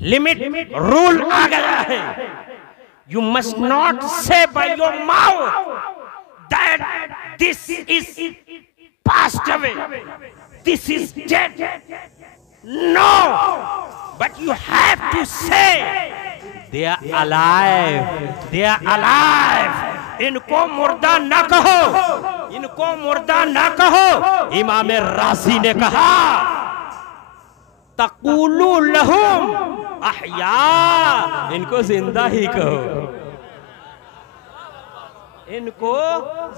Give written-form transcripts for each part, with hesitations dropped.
Limit rule आ गया है। You must not say by your mouth that this is passed away, this is dead. No, but you have to say they are alive, they are alive. इनको मुर्दा न कहो, इनको मुर्दा न कहो। इमाम राज़ी ने कहा तक़ूलू लहुम अहया, इनको जिंदा ही कहो, इनको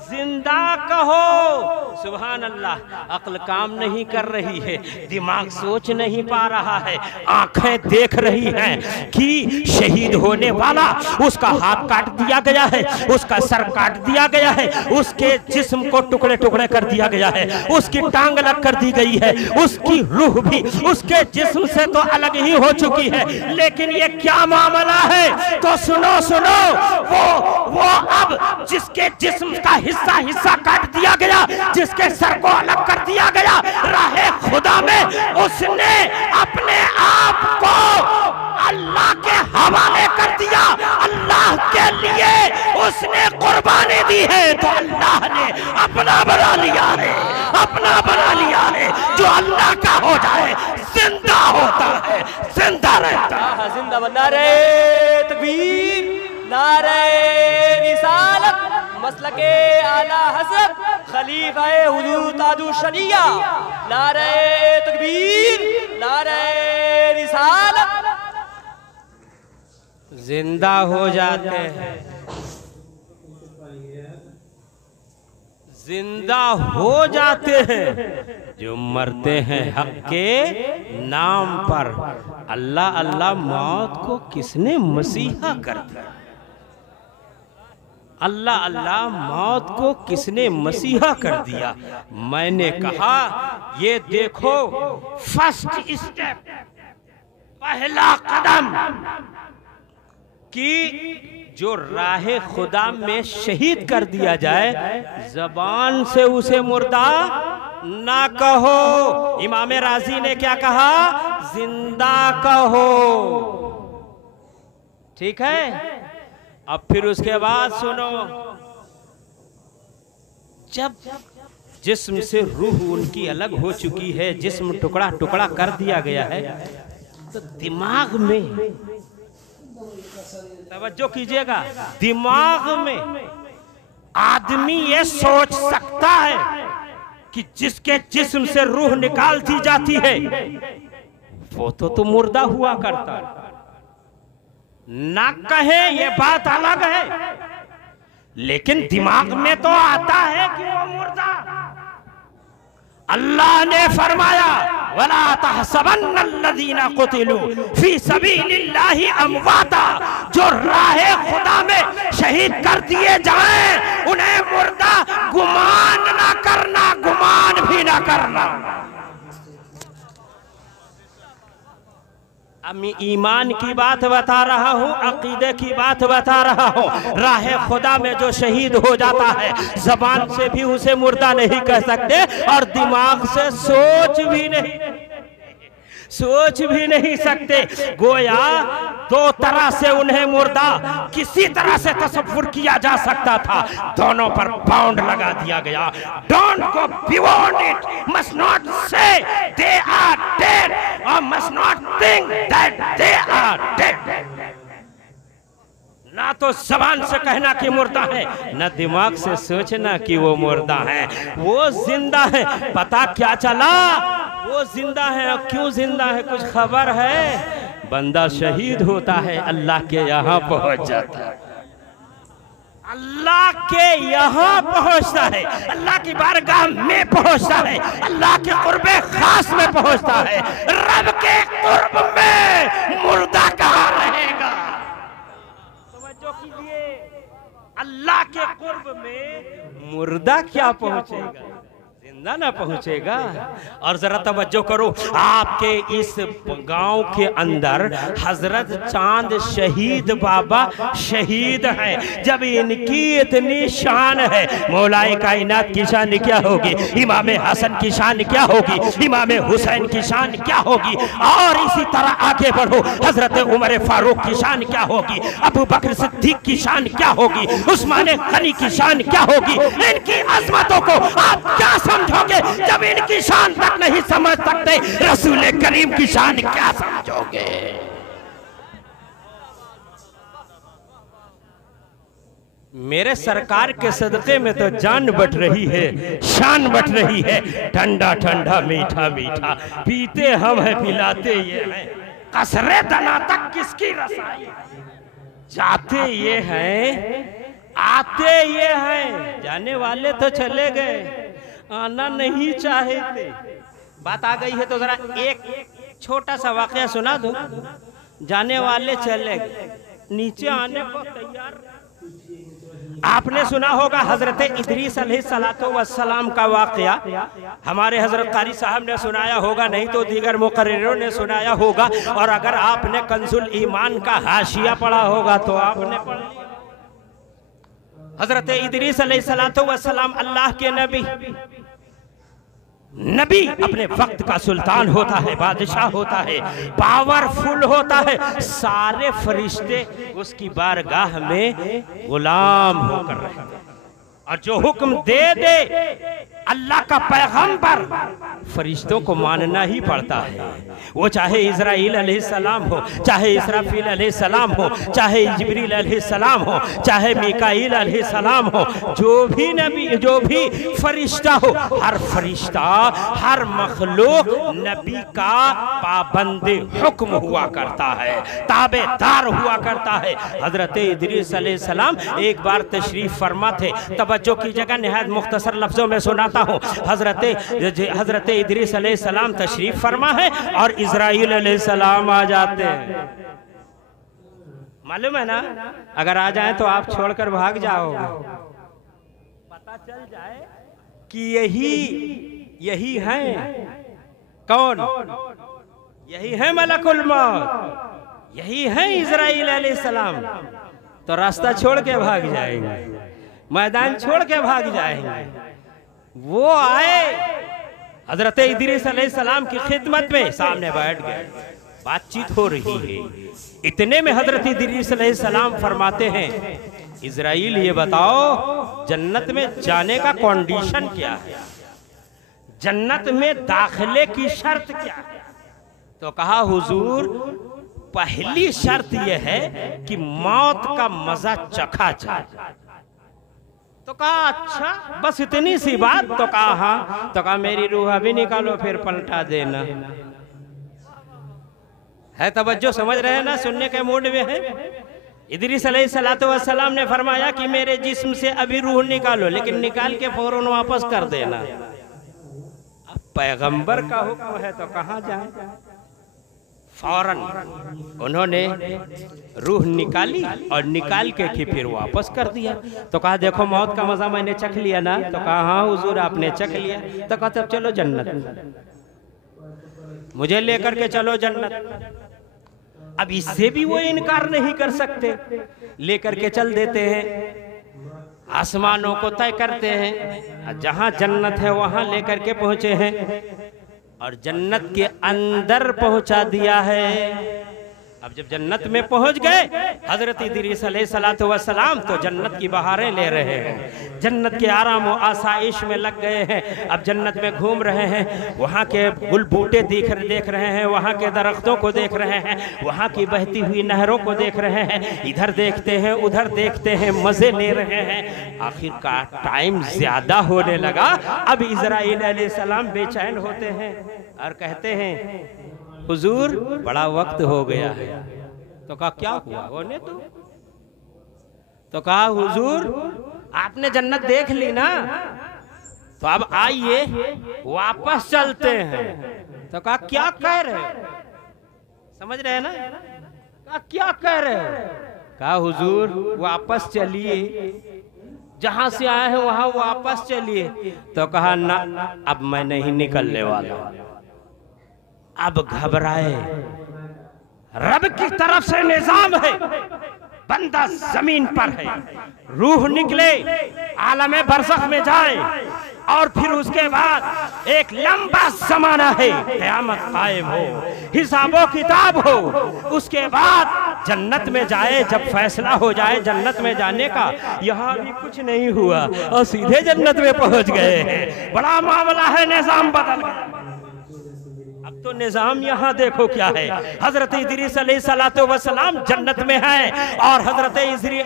जिंदा कहो। सुभान अल्लाह। अक्ल काम नहीं कर रही है, दिमाग सोच नहीं पा रहा है, आंखें देख रही हैं कि शहीद होने वाला, उसका हाथ काट दिया गया है, उसका सर काट दिया गया है, उसके जिस्म को टुकड़े टुकड़े कर दिया गया है, उसकी टांग अलग कर दी गई है, उसकी रूह भी उसके जिस्म से तो अलग ही हो चुकी है। लेकिन ये क्या मामला है? तो सुनो सुनो, वो अब जिसके जिस्म का हिस्सा हिस्सा काट दिया गया, जिसके सर को अलग कर दिया गया, राहे खुदा में उसने अपने आप को अल्लाह के हवाले कर दिया, अल्लाह के लिए उसने कुर्बानी दी है। तो अल्लाह ने अपना बना लिया है, अपना बना लिया है। जो अल्लाह का हो जाए जिंदा होता है, जिंदा रहता है। जिंदा बना रे तकबीर, नारे रिसालत, मसलके आला हज़रत खलीफाए हुजूर ताजुश शरिया, नारे तकबीर, नारे रिसालत। जिंदा हो जाते हैं, जिंदा हो जाते हैं जो मरते हैं हक के नाम पर। अल्लाह अल्लाह मौत को किसने मसीहा कर दिया? अल्लाह अल्लाह मौत को किसने मसीहा कर दिया? मैंने कहा ये देखो फर्स्ट स्टेप, पहला कदम कि जो राहे खुदा में शहीद कर दिया जाए, जबान से उसे मुर्दा ना कहो। इमाम राज़ी ने क्या कहा? जिंदा कहो। ठीक है। अब फिर उसके बाद सुनो, जब जिस्म से रूह उनकी अलग हो चुकी है, जिस्म टुकड़ा टुकड़ा कर दिया गया है, तो दिमाग में, तवज्जो कीजिएगा, दिमाग में आदमी ये सोच सकता है कि जिसके जिस्म से रूह निकाल दी जाती है वो तो मुर्दा हुआ करता है। ना कहे ये बात अलग है, लेकिन दिमाग में तो आता है कि वो मुर्दा। अल्लाह ने फरमाया वला तहसबन्नल्लज़ीना कुतिलू फी सबीलिल्लाहि अमवाता, जो राहे खुदा में शहीद कर दिए जाएं उन्हें मुर्दा गुमान ना करना, गुमान भी ना करना। मैं ईमान की बात बता रहा हूँ, अकीदे की बात बता रहा हूँ। राहे खुदा में जो शहीद हो जाता है, जबान से भी उसे मुर्दा नहीं कह सकते और दिमाग से सोच भी नहीं सकते। गोया दो तरह से उन्हें मुर्दा किसी तरह से तसव्वुर किया जा सकता था, दोनों पर बाउंड लगा दिया गया। Don't go beyond it, must not say they are dead और must not think that they are dead. ना तो जबान से कहना कि मुर्दा है, ना दिमाग से सोचना कि वो मुर्दा है। वो जिंदा है। पता क्या चला? वो जिंदा है। और क्यों जिंदा है कुछ खबर है? बंदा शहीद होता है, अल्लाह के यहाँ पहुंच जाता है, अल्लाह के यहाँ पहुंचता है, अल्लाह की बारगाह में पहुंचता है, अल्लाह के कुर्बे खास में पहुंचता है। रब के कुर्ब में मुर्दा कहाँ रहेगा? तवज्जो कीजिए, अल्लाह के कुर्ब में मुर्दा क्या पहुंचेगा? जिंदा ना पहुंचेगा। और जरा तवज्जो करो, आपके इस गांव के अंदर हजरत चांद शहीद बाबा शहीद हैं। जब इनकी इतनी शान है, मौलाए कायनात की शान क्या होगी, इमाम हसन की शान क्या होगी, इमाम हुसैन की शान क्या होगी। और इसी तरह आगे बढ़ो, हजरत उमर फारूक की शान क्या होगी, अबू बकर सिद्दीक की शान क्या होगी, उस्मान गनी की शान क्या होगी। इनकी अजमतों को आप क्या समझोगे जब इनकी शान तक नहीं समझ सकते, रसूल करीम की शान क्या समझोगे। मेरे सरकार के सदक़े में तो जान बट रही है, शान बट रही है। ठंडा ठंडा मीठा मीठा पीते हम हैं, पिलाते ये हैं। कसरे दना तक किसकी रसाई, जाते ये हैं आते ये हैं। जाने वाले तो चले गए, आना नहीं चाहे थे। बात आ गई है तो जरा एक छोटा सा वाकया सुना दूं। जाने वाले चले गए, नीचे आने को तैयार। आपने सुना होगा हजरत इदरीस अलैहिस्सलाम का वाकया, हमारे हजरत कारी साहब ने सुनाया होगा, नहीं तो दीगर मुकर्रिरों ने सुनाया होगा। और अगर आपने कंजुल ईमान का हाशिया पढ़ा होगा तो आपने पढ़ लिया। हजरत इदरीस अलैहिस्सलाम अल्लाह के नबी अपने वक्त का सुल्तान होता है, बादशाह होता है, पावरफुल होता है। सारे फरिश्ते उसकी बारगाह में गुलाम होकर रहते हैं, और जो हुक्म दे दे अल्लाह का पैगंबर, फरिश्तों को मानना ही पड़ता है। वो चाहे इज़राइल अलैहिस्सलाम हो, चाहे इसराफील अलैहिस्सलाम हो, चाहे जिब्रील अलैहिस्सलाम हो, चाहे मीकाईल अलैहिस्सलाम हो, जो भी नबी, जो भी फरिश्ता हो, हर फरिश्ता, हर मखलूक नबी का पाबंद हुक्म हुआ करता है, ताबेदार हुआ करता है। हजरत इदरीस अलैहिस्सलाम एक बार तशरीफ फरमा थे, तवज्जो की जगह निहायत मुख्तसर लफ्जों में सुनाता हूँ। हजरत इदरीस अलैहिस्सलाम तशरीफ फरमा है और इज़राइल अलैहिस्सलाम आ जाते हैं। मालूम है ना, अगर आ जाए तो आप छोड़कर भाग जाओगे। पता चल जाए कि यही है कौन, यही है मलकुल मौत, यही है इज़राइल अलैहिस्सलाम, तो रास्ता छोड़ के भाग जाएंगे, मैदान छोड़ के भाग जाएंगे। वो आए, हजरत इदरीस अलैहिस्सलाम की खिदमत में सामने बैठ गए, बातचीत हो रही है। इतने में हजरत इदरीस अलैहिस्सलाम फरमाते हैं, इज़राइल ये बताओ जन्नत में जाने का कंडीशन क्या है, जन्नत में दाखिले की शर्त क्या है। तो कहा हुजूर पहली शर्त यह है कि मौत का मजा चखा जाए। तो कहा अच्छा बस इतनी सी बात। तो कहा हाँ। तो कहा मेरी रूह अभी निकालो फिर पलटा देना। है तवज्जो, समझ रहे हैं ना, सुनने के मूड में है। इदरीस अलैहिस्सलाम ने फरमाया कि मेरे जिस्म से अभी रूह निकालो, लेकिन निकाल के फौरन वापस कर देना। अब पैगंबर का हुक्म है तो कहाँ जाए। फौरन उन्होंने रूह निकाली और निकाल के फिर वापस कर दिया। तो कहा देखो मौत का मजा मैंने चख लिया ना। तो कहा हाँ हुजूर आपने चख लिया। तो कहा तब चलो जन्नत, मुझे लेकर के चलो जन्नत। अब इससे भी वो इनकार नहीं कर सकते, लेकर के चल देते हैं, आसमानों को तय करते हैं, जहां जन्नत है वहां लेकर के पहुंचे हैं और जन्नत के अंदर पहुंचा दिया है। अब जब जन्नत में पहुंच गए हजरत इदरीस अलैहिस्सलाम तो जन्नत की बहारें ले रहे हैं, जन्नत के आराम और आसाइश में लग गए हैं। अब जन्नत में घूम रहे हैं, वहाँ के गुल बूटे देख रहे हैं, वहाँ के दरख्तों को देख रहे हैं, वहाँ की बहती हुई नहरों को देख रहे हैं, इधर देखते हैं उधर देखते हैं, मजे ले रहे हैं। आखिरकार टाइम ज्यादा होने लगा। अब इज़राइल अलैहिस्सलाम बेचैन होते हैं और कहते हैं हुजूर बड़ा वक्त हो गया है। तो कहा क्या हुआ होने तो कहा हुजूर आपने जन्नत देख ली ना, तो अब आइए वापस चलते हैं। तो कहा क्या कह रहे हो, समझ रहे हैं ना, कहा क्या कह रहे हो। कहा हुजूर वापस चलिए, जहां से आए हैं वहां वापस चलिए। तो कहा ना, अब मैं नहीं निकलने वाला। अब घबराए, रब की तरफ से निजाम है, बंदा जमीन पर है, रूह निकले आलमे बरज़ख में जाए और फिर उसके बाद एक लंबा जमाना है, क़यामत कायम हो, हिसाबो किताब हो, उसके बाद जन्नत में जाए। जब फैसला हो जाए जन्नत में जाने का, यहाँ भी कुछ नहीं हुआ और सीधे जन्नत में पहुंच गए हैं। बड़ा मामला है, निजाम बदल गया। अब तो निजाम यहाँ देखो क्या है। हजरत इदरीस अलैहिस्सलातु वस्सलाम जन्नत में हैं और हजरत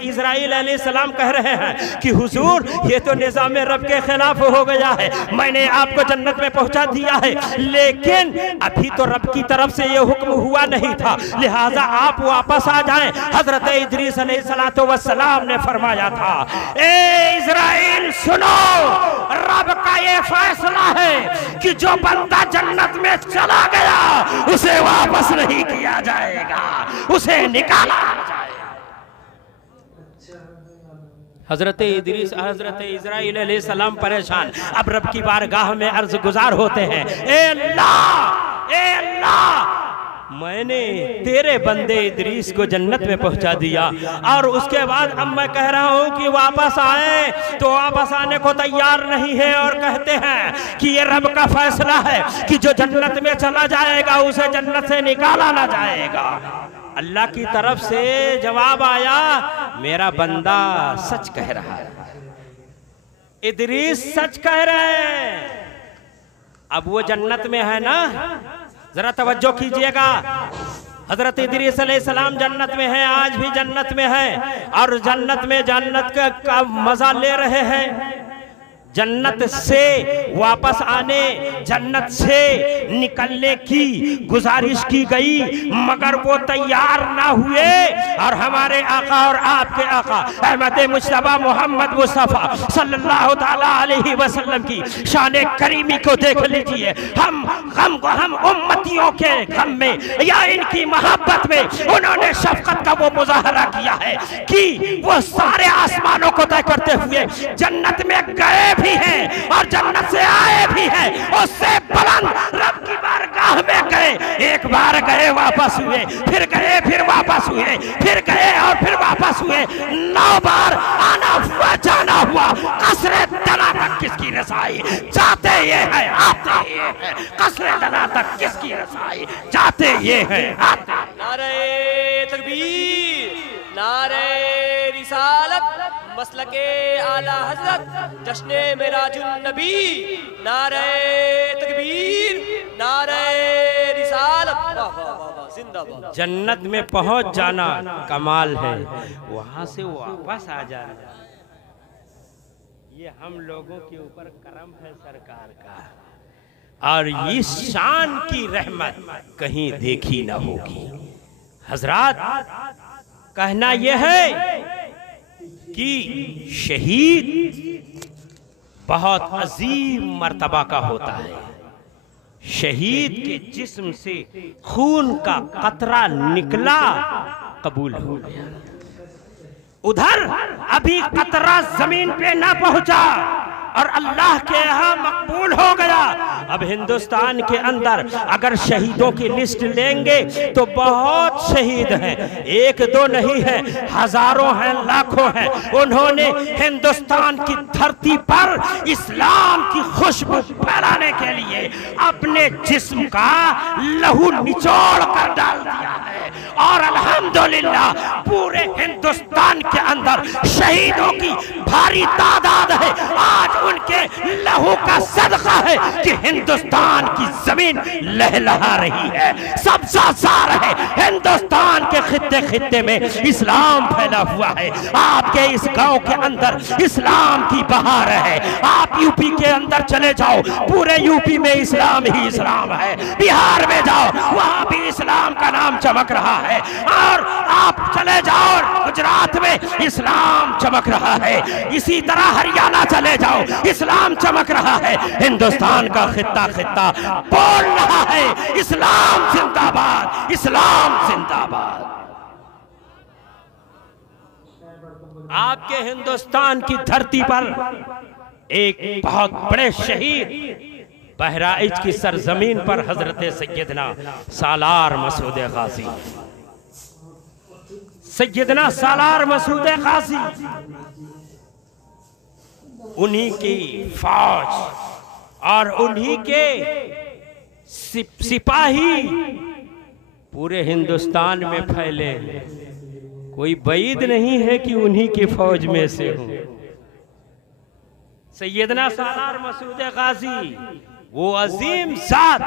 इस्राइल अलैहिस्सलाम कह रहे हैं कि हुजूर ये तो निजाम रब के खिलाफ हो गया है, मैंने आपको जन्नत में पहुंचा दिया है, लेकिन अभी तो रब की तरफ से ये हुक्म हुआ नहीं था, लिहाजा आप वापस आ जाएं। हजरत इदरीस अलैहिस्सलातु वस्सलाम ने फरमाया था, ए इस्राइल सुनो, रब का ये फैसला है कि जो बंदा जन्नत में चला गया उसे वापस नहीं किया जाएगा, उसे निकाला जाएगा। हजरत इस्राइल अलैहिस्सलाम परेशान, अब रब की बारगाह में अर्ज गुजार होते हैं, ए अल्लाह, मैंने तेरे बंदे इदरीस को जन्नत में पहुंचा दिया और उसके बाद अब मैं कह रहा हूं कि वापस आए, तो वापस आने को तैयार नहीं है और कहते हैं कि ये रब का फैसला है कि जो जन्नत में चला जाएगा उसे जन्नत से निकाला ना जाएगा। अल्लाह की तरफ से जवाब आया, मेरा बंदा सच कह रहा है, इदरीस सच कह रहे हैं। अब वो जन्नत में है ना, जरा तवज्जो कीजिएगा। हजरत इदरीस अलैहिस्सलाम जन्नत में है, आज भी जन्नत में है और जन्नत में जन्नत का मजा ले रहे हैं। जन्नत से वापस आने, जन्नत से निकलने की गुजारिश की गई, मगर वो तैयार ना हुए और हमारे आका और आपके आका अहमद मुस्तफा मोहम्मद मुस्तफा सल्लल्लाहु ताला अलैहि वसल्लम की शान करीमी को देख लीजिए। हम उम्मतियों के गम में या इनकी मोहब्बत में उन्होंने शफकत का वो मुजाहरा किया है कि वो सारे आसमानों को तय करते हुए जन्नत में गए भी हैं और जन्नत से आए भी हैं, उससे बुलंद रब की बारगाह में गए। एक बार गए वापस हुए, फिर गए फिर वापस हुए, फिर गए और फिर वापस हुए। 9 बार आना हुआ जाना हुआ। कसरे दना तक किसकी रसाई, जाते ये है आते ये है। कसरे दना तक किसकी रसाई, जाते ये है आते। नारे तकबीर, नारे रिसालत, मसलके आला हजरत, जश्ने मिराजुन नबी, नारे तकबीर, नारे रिसालत, जिंदाबाद। जन्नत में पहुंच जाना कमाल है, वहां से वापस आ जाना ये हम लोगों के ऊपर करम है सरकार का, और इस शान की रहमत कहीं देखी ना होगी। हजरात, कहना यह है कि शहीद बहुत अजीम मर्तबा का होता है। शहीद के जिस्म से खून का कतरा निकला, कबूल हो गया। उधर अभी कतरा जमीन पे ना पहुंचा और अल्लाह के यहाँ मकबूल हो गया। अब हिंदुस्तान के अंदर अगर शहीदों की लिस्ट लेंगे तो बहुत शहीद हैं, 1-2 नहीं है, हजारों हैं, लाखों हैं। उन्होंने हिंदुस्तान की धरती पर इस्लाम की खुशबू फैलाने के लिए अपने जिस्म का लहू निचोड़ कर डाल दिया है और अल्हम्दुलिल्लाह पूरे हिंदुस्तान के अंदर शहीदों की भारी तादाद है। आज उनके लहू का सदका है कि हिंदुस्तान की जमीन लहलहा रही है, सब्ज़ाज़ार है। हिंदुस्तान के खित्ते खित्ते में इस्लाम फैला हुआ है। आपके इस गांव के अंदर इस्लाम की बहार है। आप यूपी के अंदर चले जाओ, पूरे यूपी में इस्लाम ही इस्लाम है। बिहार में जाओ, वहां भी इस्लाम का नाम चमक रहा है। और आप चले जाओ गुजरात में, इस्लाम चमक रहा है। इसी तरह हरियाणा चले जाओ, इस्लाम चमक रहा है। हिंदुस्तान का खित्ता खित्ता बोल रहा है, इस्लाम जिंदाबाद, इस्लाम जिंदाबाद। आपके हिंदुस्तान की धरती पर एक बहुत बड़े शहीद बहराइच की सरजमीन पर हजरत सैयदना सालार मसूद गाजी, सैयदना सालार मसूद गाजी, उन्हीं की फौज और उन्हीं के सिपाही पूरे हिंदुस्तान में फैले। कोई बैद नहीं है कि उन्हीं की फौज में से हो। सैयदना सालार मसूद गाजी वो अजीम जात,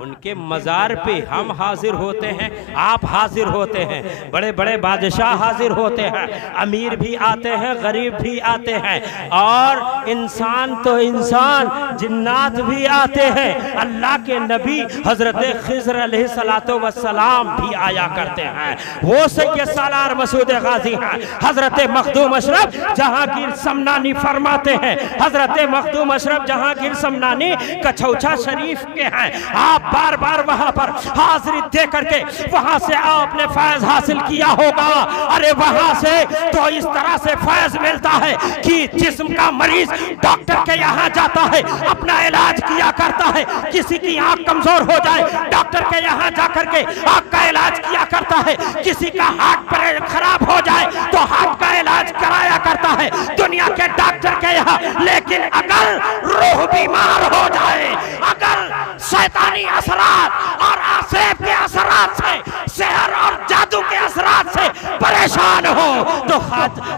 उनके मजार पे हम हाजिर होते हैं, आप हाजिर होते हैं, बड़े बड़े बादशाह हाजिर होते हैं, अमीर भी आते हैं, गरीब भी आते हैं, और इंसान तो इंसान, जिन्नात भी आते हैं। अल्लाह के नबी हजरत खिज़र अलैहिस्सलातो वस्सलाम भी आया करते हैं। वो सैयद सालार मसूद गाजी हैं। हजरत मखदूम अशरफ जहांगीर समनानी फरमाते हैं, हजरत मखदूम अशरफ जहांगीर समनानी कछौछा शरीफ के हैं। आप बार बार वहां पर हाजिरी दे करके वहां से आपने फैज हासिल किया होगा। अरे वहां से तो इस तरह से फैज मिलता है कि जिस्म का मरीज डॉक्टर के यहाँ जाता है, अपना इलाज किया करता है। किसी की आंख कमजोर हो जाए, डॉक्टर के यहाँ जाकर के आंख का इलाज किया करता है। किसी का हार्ट खराब हो जाए तो हार्ट का इलाज कराया करता है दुनिया के डॉक्टर के यहाँ। लेकिन अगर रूह बीमार हो जाए, अगर शैतानी असरात और आसेब के असरात से, शहर और जादू के असरात से परेशान हो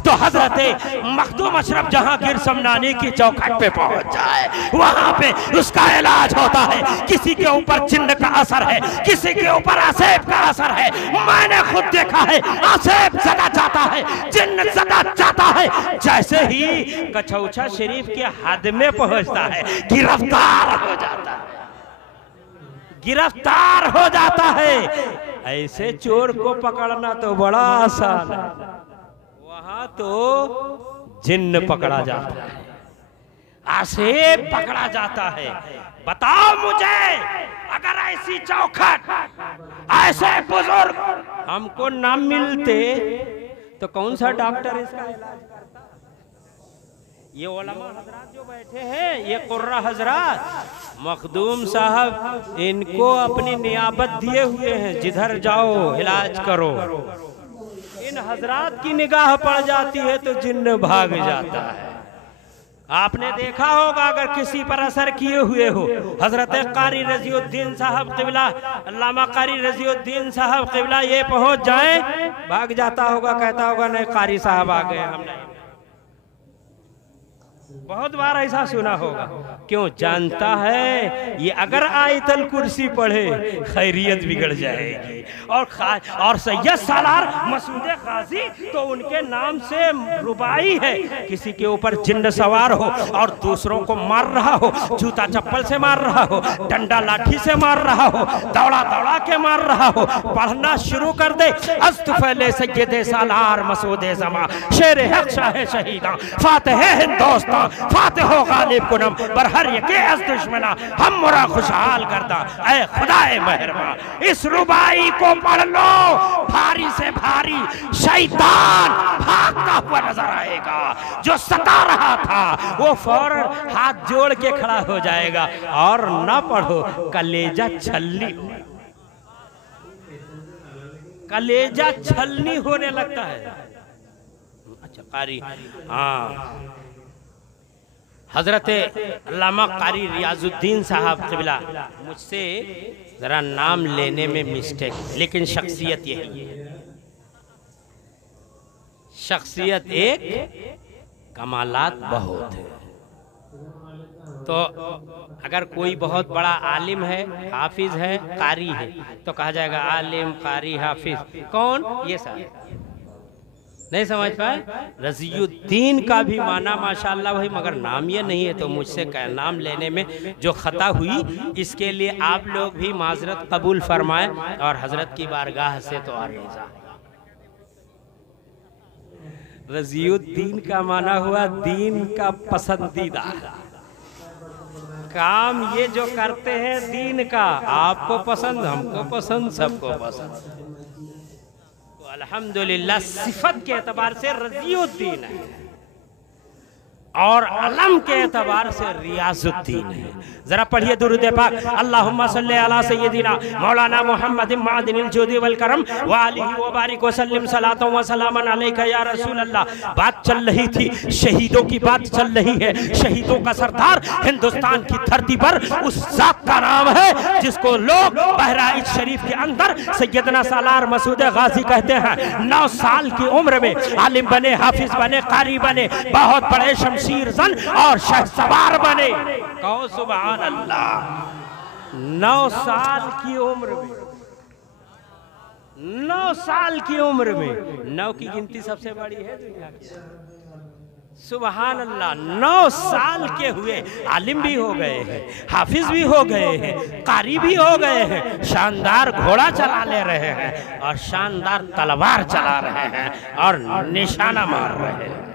तो हजरत मखदूम अशरफ जहांगीर समनानी की चौखट पे पहुंच जाए, वहां पे उसका इलाज होता है। किसी के ऊपर जिन्न का असर है, किसी के ऊपर आसेब का असर है। मैंने खुद देखा है, आसेब जगा जाता है, जिन्न जगा जाता है। जैसे ही कछौछा शरीफ के हद में पहुंचता है, गिरफ्तार हो जाता है, गिरफ्तार हो जाता है। ऐसे चोर को पकड़ना तो बड़ा आसान है, वहां तो जिन्न पकड़ा जाता है, आसेब पकड़ा जाता है। बताओ मुझे, अगर ऐसी चौखट, ऐसे बुजुर्ग हमको ना मिलते तो कौन सा डॉक्टर इसका इलाज करता? ये उलमा हजरात जो बैठे हैं, ये कुर्रा हजरात, मखदूम साहब इनको अपनी नियाबत दिए हुए हैं, जिधर जाओ इलाज करो। इन हजरात की निगाह पड़ जाती है तो जिन्न भाग जाता है। आपने देखा होगा, अगर किसी पर असर किए हुए हो, हजरत कारी रजीउद्दीन साहब क़िबला, अल्लामा कारी रजीउद्दीन साहब क़िबला ये पहुंच जाए, भाग जाता होगा, कहता होगा नहीं कारी साहब आ गए, हमने बहुत बार ऐसा सुना होगा। क्यों? जानता है ये अगर आयतल कुर्सी पढ़े खैरियत बिगड़ जाएगी। और सैयद सालार मसूद गाजी तो उनके नाम से रुबाई है। किसी के ऊपर जिन्न सवार हो और दूसरों को मार रहा हो, जूता चप्पल से मार रहा हो, डंडा लाठी से मार रहा हो, दौड़ा दौड़ा के मार रहा हो, पढ़ना शुरू कर दे, अस्तफले सैयद सालार मसूद जमा, शेर हक शाह शहीदा, फातिह हिंदुस्तान, फातिह गालिब कुनम, बरहर यके अज दुश्मना, हम मुरा खुशहाल करदा, ऐ खुदाए मेहरबान। इस रुबाई को पढ़ लो, भारी से भारी शैतान भागता हुआ नजर आएगा। जो सता रहा था वो फौरन हाथ जोड़ के खड़ा हो जाएगा। और ना पढ़ो, कलेजा छलनी, कलेजा छलनी होने लगता है। अच्छा कारी, हाँ, हजरत अल्लामा कारी रियाजुद्दीन साहब क़िबला, मुझसे जरा नाम लेने में मिस्टेक, लेकिन शख्सियत यही है। शख्सियत एक, कमालात बहुत है। तो अगर कोई बहुत बड़ा आलिम है, हाफिज है, कारी है, तो कहा जाएगा आलिम, कारी, हाफिज। कौन? ये साहब नहीं समझ पाए। रजीउद्दीन का भी माना माशाअल्लाह वही, मगर नाम ये नहीं है। तो मुझसे नाम लेने में जो खता हुई, इसके लिए आप लोग भी माजरत कबूल फरमाएं और हजरत की बारगाह से तो अर्ज़। रजीउद्दीन का माना हुआ दीन का पसंदीदा काम। ये जो करते हैं दीन का, आपको पसंद, हमको पसंद, सबको पसंद। अल्हम्दुलिल्लाह सिफत के एतबार से रज़ियुद्दीन है और अलम के एतबार से रियाजुद्दीन है। जरा पढ़िए दुरूद पाक, अल्लाहुम्मा सल्ली अला सय्यदिना मौलाना मुहम्मदिन मादिनिल जुदी वल करम व आलिहि व बारिक व सल्लिम सलातन व सलामन अलैका या रसूल अल्लाह। बात चल रही थी, शहीदों की बात चल रही है। शहीदों का सरदार हिंदुस्तान की धरती पर उस जात का नाम है जिसको लोग बहराइच शरीफ के अंदर सैयदना सालार मसूद गाजी कहते हैं। 9 साल की उम्र में आलिम बने, हाफिज बने, कारी बने, बहुत बड़े शमशीर जन और शहसवार बने। कहो सुभान अल्लाह। 9 साल की उम्र में, 9 साल की उम्र में, 9 की गिनती सबसे बड़ी है दुनिया की। सुभान अल्लाह। 9 साल के हुए आलिम भी हो गए हैं, हाफिज भी हो गए हैं, कारी भी हो गए हैं, शानदार घोड़ा चला ले रहे हैं और शानदार तलवार चला रहे हैं और निशाना मार रहे हैं।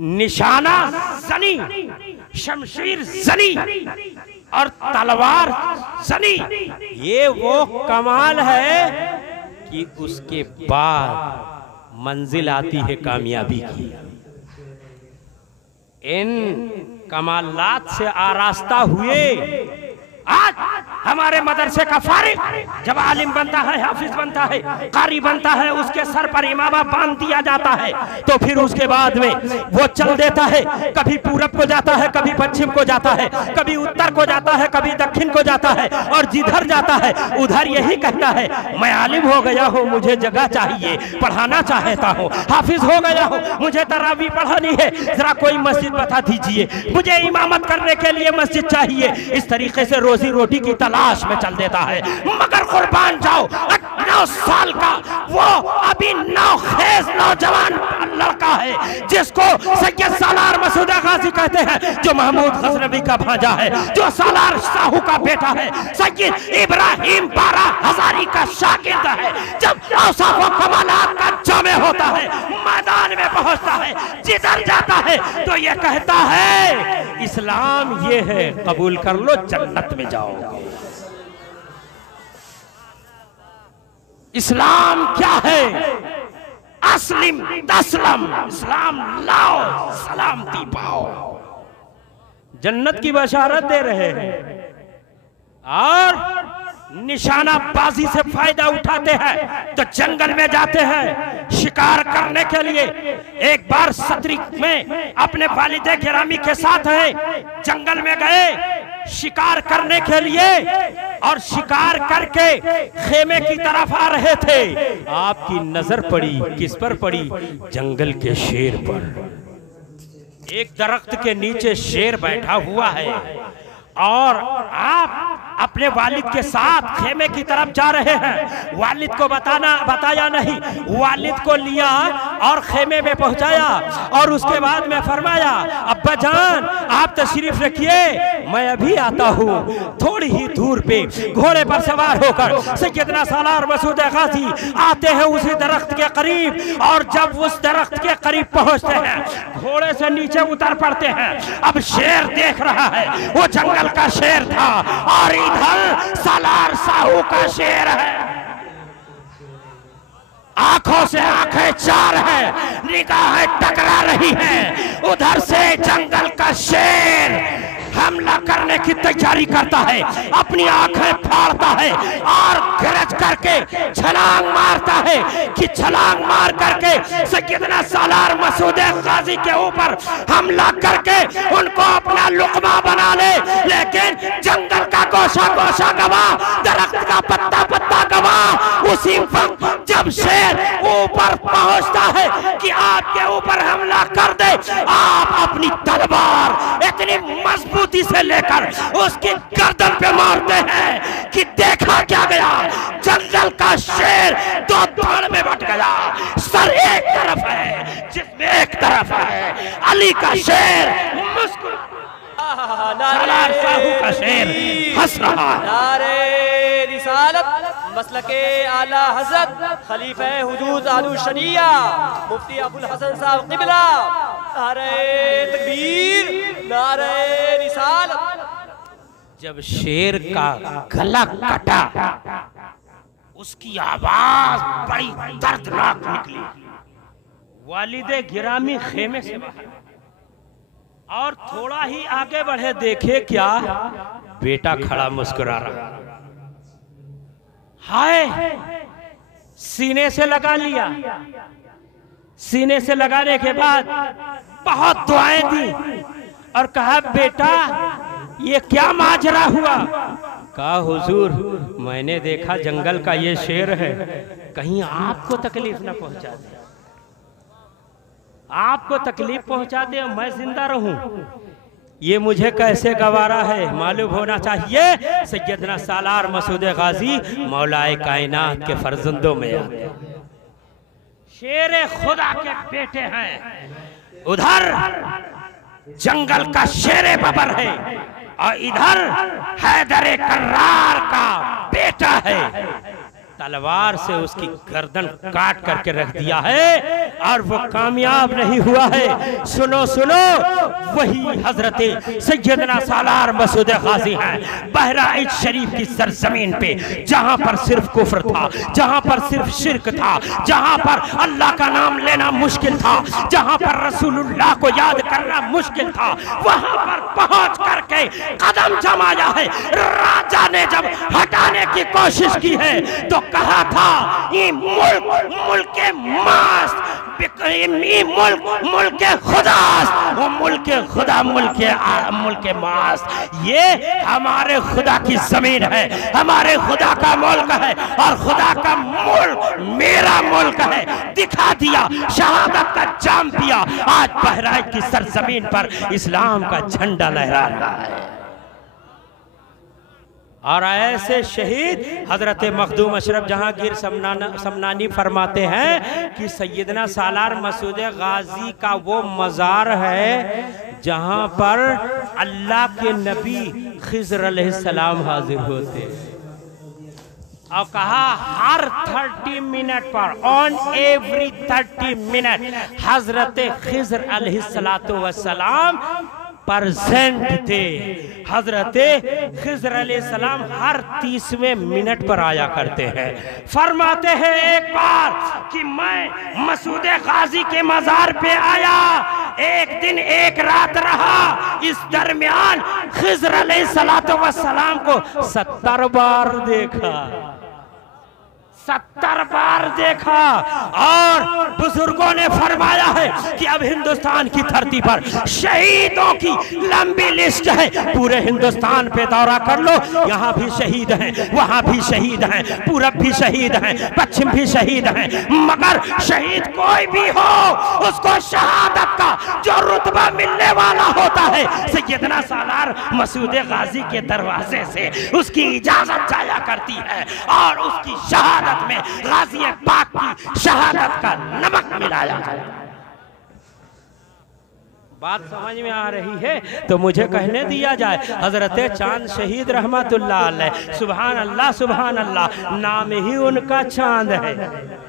निशाना जनी, शमशीर जनी और तलवार जनी, ये वो कमाल है कि उसके बाद मंजिल आती है कामयाबी की। इन कमालात से आरास्ता हुए आज हमारे मदरसे का फारिग जब आलिम बनता है, हाफिज बनता है, कारी बनता है, उसके सर पर इमामा बांध दिया जाता है, तो फिर उसके बाद में वो चल देता है। कभी पूरब को जाता है, कभी पश्चिम को जाता है, कभी उत्तर को जाता है, कभी दक्षिण को जाता है, और जिधर जाता है उधर यही कहता है, मैं आलिम हो गया हूँ, मुझे जगह चाहिए, पढ़ाना चाहता हूँ, हाफिज हो गया हूँ, मुझे तरावी पढ़ानी है, जरा कोई मस्जिद बता दीजिए, मुझे इमामत करने के लिए मस्जिद चाहिए। इस तरीके से रोजी रोटी की तलाश में चल देता है। मगर कुर्बान जाओ, 9 साल का वो अभी नौखेज नौजवान लड़का है जिसको सैयद सालार मसूद गाजी कहते हैं, जो महमूद गजनवी का भांजा है, जो सालार साहू का बेटा है, सैयद इब्राहिम बारा हजारी का शागिर्द है। जब औसाफ व कमालात का जमे होता है, मैदान में पहुंचता है, जिधर जाता है तो ये कहता है इस्लाम ये है, कबूल कर लो जन्नत में जाओगे। इस्लाम क्या है? अस्लिम तस्लम, इस्लाम लाओ सलामती पाओ। जन्नत की बशारत दे रहे हैं और निशाना बाजी से फायदा उठाते हैं। तो जंगल में जाते हैं शिकार करने के लिए। एक बार सत्री में अपने वालिदे गिरामी के साथ है, जंगल में गए शिकार करने के लिए और शिकार करके खेमे की तरफ आ रहे थे। आपकी नजर पड़ी किस पर पड़ी? जंगल के शेर पर। एक दरख्त के नीचे शेर बैठा हुआ है और आप अपने वालिद के साथ खेमे की तरफ जा रहे हैं। वालिद को बताया नहीं, वालिद को लिया और खेमे में पहुंचाया और उसके बाद में फरमाया, अब्बा जान आप तशरीफ रखिए, मैं अभी आता हूँ। थोड़ी ही दूर पे घोड़े पर सवार होकर सैयदना सालार मसूद गाजी आते हैं उसी दरख्त के करीब, और जब उस दरख्त के करीब पहुंचते हैं घोड़े से नीचे उतर पड़ते हैं। अब शेर देख रहा है, वो जंगल का शेर था और इधर सालार साहू का शेर है। आंखों से आंखें चार है, निगाहें टकरा रही हैं। उधर से जंगल का शेर हमला करने की तैयारी करता है, अपनी आंखें फाड़ता है और गरज करके छलांग मारता है कि छलांग मार करके सैयदना सालार मसूद गाजी के ऊपर हमला करके उनको अपना लुकमा बना ले। लेकिन जंगल का गोशा गोशा गवा, दरख्त का पत्ता पत्ता गवा। उसी वक्त जब शेर ऊपर पहुंचता है कि आपके ऊपर हमला कर दे, आप अपनी तलवार इतनी मजबूती से लेकर उसकी गर्दन पे मारते हैं कि देखा क्या गया, जंगल का शेर 2 भाग में बट गया। सर एक तरफ है, जिसमें एक तरफ है अली का शेर सालार साहू का शेर हंस रहा है। नारे रिसालत मसलके आला हज़रत खलीफा हुजूर आलू शरिया मुफ्ती अबुल हसन साहब क़िबला, नारे तकबीर, नारे रिसालत। जब शेर का गला कटा, उसकी आवाज बड़ी दर्दनाक निकली। वालिदे गिरामी खेमे से बाहर और थोड़ा ही आगे बढ़े, देखे क्या, बेटा खड़ा मुस्कुरा रहा। हाय, सीने से लगा लिया। सीने से लगाने के बाद बहुत दुआएं दी और कहा, बेटा ये क्या माजरा हुआ? कहा, हुजूर मैंने देखा जंगल का ये शेर है, कहीं आपको तकलीफ ना पहुंचा दे, आपको तकलीफ पहुंचा दे और मैं जिंदा रहूं, ये मुझे कैसे गवारा है। मालूम होना चाहिए सैयदना सालार मसूद गाजी मौलाए कायनात के फर्जंदों में आते हैं, शेर खुदा के बेटे हैं। उधर जंगल का शेर बबर है और इधर हैदर कर्रार का बेटा है। तलवार से उसकी गर्दन काट करके रख दिया है और वो कामयाब नहीं हुआ है। सुनो सुनो, वही हजरत सैयदना सालार मसूद गाजी हैं। बहराइच शरीफ की सरजमीन पे जहां पर सिर्फ कुफ्र था, जहां पर सिर्फ शिरक था, जहां पर अल्लाह का नाम लेना मुश्किल था, जहां पर रसूलुल्लाह को याद करना मुश्किल था, वहां पर पहुंच करके कदम जमाया है। राजा ने जब हटाने की कोशिश की है तो कहा था, ये मुल्क मास, मुल्क खुदास, वो मुल्क खुदा, मुल्क मास, ये हमारे खुदा की जमीन है, हमारे खुदा का मुल्क है और खुदा का मुल्क मेरा मुल्क है। दिखा दिया, शहादत का जाम पिया। आज बहराइच की सरजमीन पर इस्लाम का झंडा लहरा रहा है। और ऐसे शहीद हजरत मखदूम अशरफ जहांगीर समनानी फरमाते हैं कि सैयदना सालार मसूद गाजी का वो मज़ार है जहां पर अल्लाह के नबी खिज़र अलैहिस्सलाम हाजिर होते और कहा, हर 30 मिनट पर, on every 30 minute Hazrat Khizar अलैहिस्सलातु वस्सलाम percent थे। हजरत खिज़र अलैहिस्सलाम हर 30वें मिनट पर आया करते हैं। फरमाते हैं एक बार कि मैं मसूद गाजी के मज़ार पे आया, एक दिन एक रात रहा, इस दरमियान खिज़र अलैहिस्सलातु वस्सलाम को 70 बार देखा, 70 बार देखा। और बुजुर्गों ने फरमाया है कि अब हिंदुस्तान की धरती पर शहीदों की लंबी लिस्ट है। पूरे हिंदुस्तान पे दौरा कर लो, यहाँ भी शहीद हैं, वहाँ भी शहीद हैं, पूरब भी शहीद हैं, पश्चिम भी शहीद हैं, मगर शहीद कोई भी हो उसको शहादत का जो रुतबा मिलने वाला होता है, सैयदना सालार मसूद गाजी के दरवाजे से उसकी इजाजत जाया करती है और उसकी शहादत में गाजी पाक की शहादत का नमक मिलाया जाए। बात समझ में आ रही है तो मुझे कहने दिया जाए। हजरत चांद शहीद रहमतुल्लाह अलैह, सुभान अल्लाह सुभान अल्लाह, नाम ही उनका चांद है।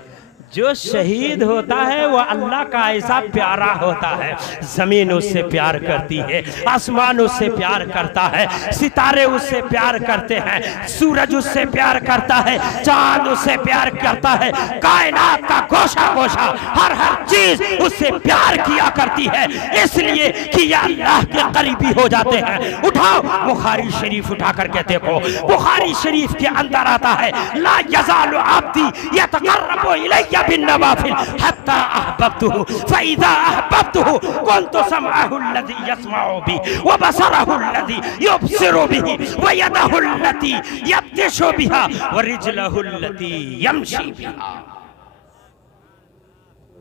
जो शहीद होता है वो अल्लाह का ऐसा प्यारा होता है, जमीन उससे प्यार करती है, आसमान उससे प्यार करता है, सितारे उससे प्यार करते हैं, सूरज उससे प्यार करता है, चांद उससे प्यार करता है, कायनात का गोशा गोशा हर चीज उससे प्यार किया करती है, इसलिए कि ये अल्लाह के करीबी हो जाते हैं। उठाओ बुखारी शरीफ उठा करके देखो, बुखारी शरीफ के अंदर आता है, ला यज़ालु अब्दी यतक़र्रबु इलैया बिन्नवाफिल हत्ता अहबब्तुहु फइज़ा अहबब्तुहु कुन्तु समअहु अल्लज़ी यस्मअु बिही व बसरहु अल्लज़ी युबसिरु बिही व यदहु अल्लती यब्तिशु बिहा व रिजलहु अल्लती यमशी बिहा।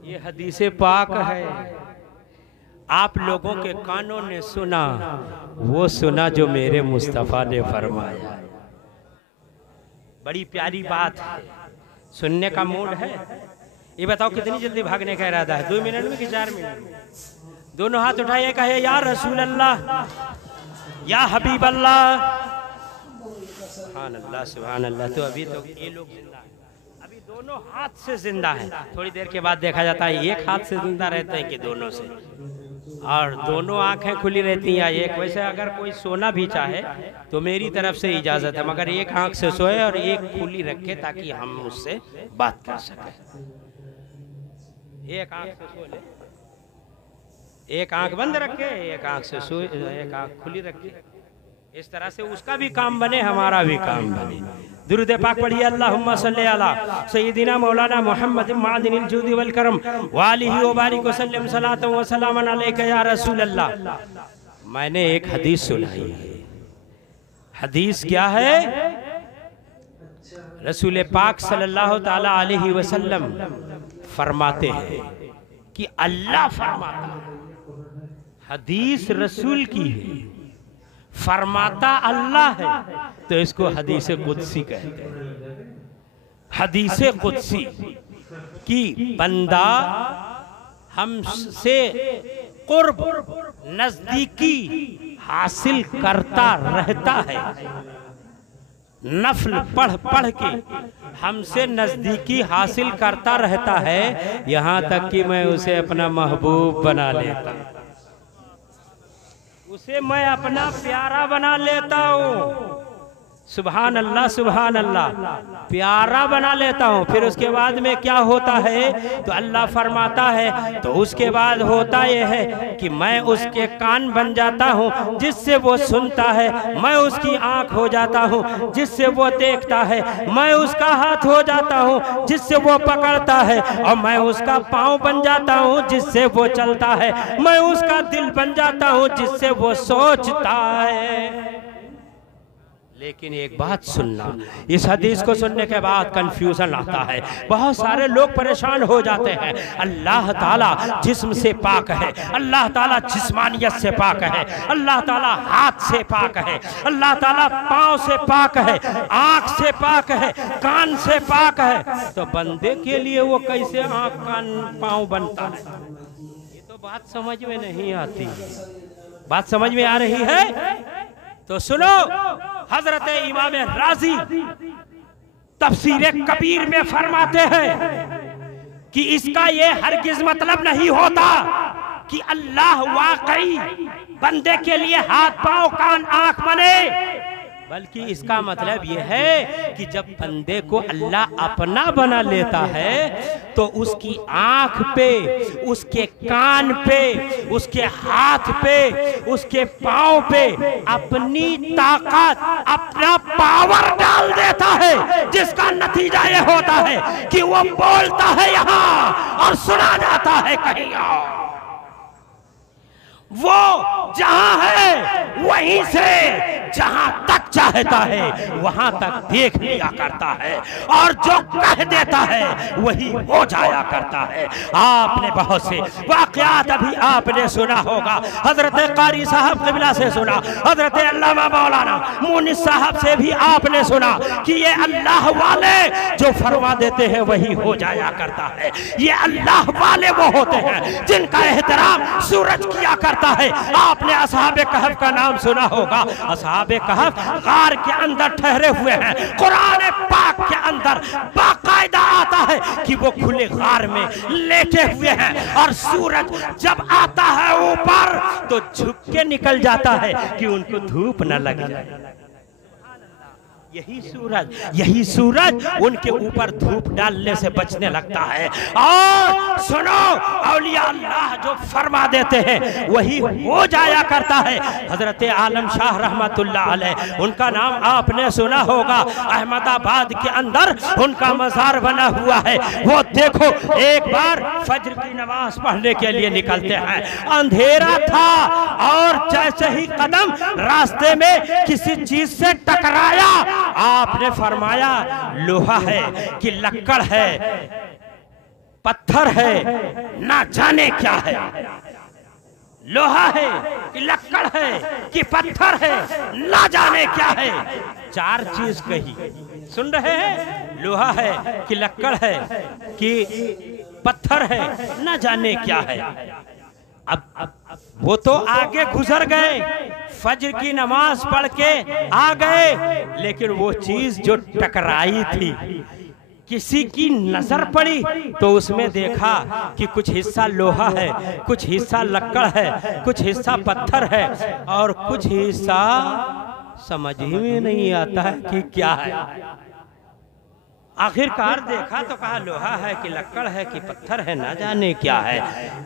ये हदीस पाक है। आप लोगों के कानों ने सुना, वो सुना जो मेरे मुस्तफ़ा ने फरमाया। बड़ी प्यारी बात है, सुनने का मूड है। ये बताओ कितनी जल्दी भागने का इरादा है, 2 मिनट में कि 4 मिनट में? दोनों हाथ उठाइए, कहे या रसूल अल्लाह, या हबीब अल्लाह। सुभान अल्लाह सुभान अल्लाह। तो अभी तो ये लोग जिंदा है, अभी दोनों हाथ से जिंदा है। थोड़ी देर के बाद देखा जाता है एक हाथ से जिंदा रहते हैं कि दोनों से। और दोनों आंखें खुली रहती हैं एक। वैसे अगर कोई सोना भी चाहे तो मेरी तरफ से इजाज़त है, मगर एक आंख से सोए और एक खुली रखे ताकि हम उससे बात कर सकें। एक आंख से सो ले, एक आंख बंद रखे, एक आंख से सोए, एक आंख खुली रखे। इस तरह से उसका भी काम बने, हमारा भी काम बने। दुरूद पाक पढ़िए, अल्लाहुम्मा सल्ली अला सय्यिदिना मौलाना मुहम्मद मादिनिल जूदी वल करम व आलिहि व बारिक वसल्लम सलातन व सलामन अलैका या रसूल अल्लाह। मैंने एक हदीस सुनाई है। हदीस क्या है? रसूल पाक सल्लल्लाहु ताला अलैहि वसल्लम फरमाते हैं कि अल्लाह फरमाता, हदीस रसूल की है, फरमाता अल्लाह है, तो इसको हदीस कुदसी कहते हैं। हदीस कुदसी कि बंदा हमसे कुर्ब नजदीकी हासिल करता रहता है, नफल पढ़ पढ़ के हमसे नजदीकी हासिल करता रहता है, यहाँ तक कि मैं उसे अपना महबूब बना लेता, उसे मैं अपना प्यारा बना लेता हूँ। सुभान अल्लाह, सुभान अल्लाह, प्यारा बना लेता हूँ। फिर उसके बाद में क्या होता है? तो अल्लाह फरमाता है, तो उसके बाद होता यह है कि मैं उसके कान बन जाता हूँ जिससे वो सुनता है, मैं उसकी आँख हो जाता हूँ जिससे वो देखता है, मैं उसका हाथ हो जाता हूँ जिससे वो पकड़ता है, और मैं उसका पाँव बन जाता हूँ जिससे वो चलता है, मैं उसका दिल बन जाता हूँ जिससे वो सोचता है। लेकिन एक बात सुनना, इस हदीस को सुनने के बाद कंफ्यूजन आता है, बहुत सारे लोग परेशान हो जाते हैं। अल्लाह ताला जिस्म से पाक है, अल्लाह ताला जिस्मानियत से पाक है, अल्लाह ताला हाथ से पाक है, अल्लाह ताला पाँव से पाक है, आँख से पाक है, कान से पाक है, तो बंदे के लिए वो कैसे आँख कान पाँव बनता है? ये तो बात समझ में नहीं आती। बात समझ में आ रही है? तो सुनो, हजरत इमाम राजी तफसीर कबीर में फरमाते हैं कि इसका ये हरगिज मतलब नहीं होता कि अल्लाह वाकई बंदे के लिए हाथ पांव कान आंख बने, बल्कि इसका मतलब यह है कि जब बंदे को अल्लाह अपना बना लेता है तो उसकी आंख पे, उसके कान पे, उसके हाथ पे, उसके पांव पे अपनी ताकत, अपना पावर डाल देता है, जिसका नतीजा यह होता है कि वो बोलता है यहाँ और सुना जाता है कहीं और। वो जहां है वहीं से जहां तक चाहता है वहां तक देख लिया करता है, और जो कह देता है वही हो जाया करता है। आपने बहुत से वाकयात अभी आपने सुना होगा, हजरत कारी साहब क़िबला से सुना, हजरत अल्लामा मौलाना मुनिस साहब से भी आपने सुना कि ये अल्लाह वाले जो फरमा देते हैं वही हो जाया करता है। ये अल्लाह वाले वो होते हैं जिनका एहतराम सूरज किया करता है। आपने असहाबे कहफ का नाम सुना होगा। असहाबे कहफ गार के अंदर ठहरे हुए हैं। कुरान पाक के अंदर बाकायदा आता है कि वो खुले गार में लेटे हुए हैं, और सूरज जब आता है ऊपर तो झुक के निकल जाता है कि उनको धूप न लग जाए। यही सूरज उनके ऊपर धूप डालने से बचने लगता है। और सुनो, औलिया अल्लाह जो फरमा देते हैं वही हो जाया करता है। हजरत आलम शाह रहमतुल्लाह अलैह, उनका नाम आपने सुना होगा। अहमदाबाद के अंदर उनका मजार बना हुआ है। वो देखो, एक बार फज्र की नमाज पढ़ने के लिए निकलते हैं, अंधेरा था, और जैसे ही कदम रास्ते में किसी चीज से टकराया, आपने फरमाया लोहा है कि लक्कड़ है, पत्थर है, ना जाने क्या है। लोहा है कि लक्कड़ है कि पत्थर है, ना जाने क्या है। चार चीज कही, सुन रहे हैं? लोहा है कि लक्कड़ है कि पत्थर है, ना जाने क्या है। अब वो तो आगे गुजर गए, फज्र की नमाज पढ़ के आ गए, लेकिन वो चीज जो टकराई थी किसी की नजर पड़ी तो उसमें देखा कि कुछ हिस्सा लोहा है, कुछ हिस्सा लक्कड़ है, कुछ हिस्सा पत्थर है और कुछ हिस्सा समझ ही में नहीं आता है कि क्या है। आखिरकार देखा तो कहा लोहा है कि लक्कड़ है कि पत्थर है, ना जाने क्या है।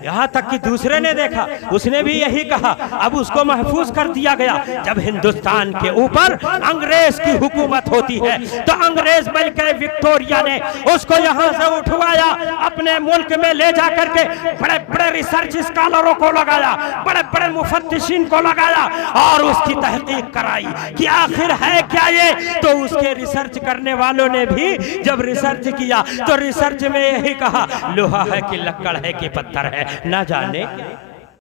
यहाँ तक कि दूसरे ने देखा, उसने भी यही कहा। अब उसको महफूज कर दिया गया। जब हिंदुस्तान के ऊपर अंग्रेज की हुकूमत होती है तो अंग्रेज मलिका विक्टोरिया ने उसको यहाँ से उठवाया, अपने मुल्क में ले जा करके बड़े बड़े रिसर्च स्कॉलरों को लगाया, बड़े बड़े मुफत्तिशीन को लगाया और उसकी तहकीक कराई कि आखिर है क्या ये। तो उसके रिसर्च करने वालों ने भी जब रिसर्च किया तो रिसर्च में यही कहा लोहा है कि लक्कड़ है कि पत्थर है, ना जाने क्या।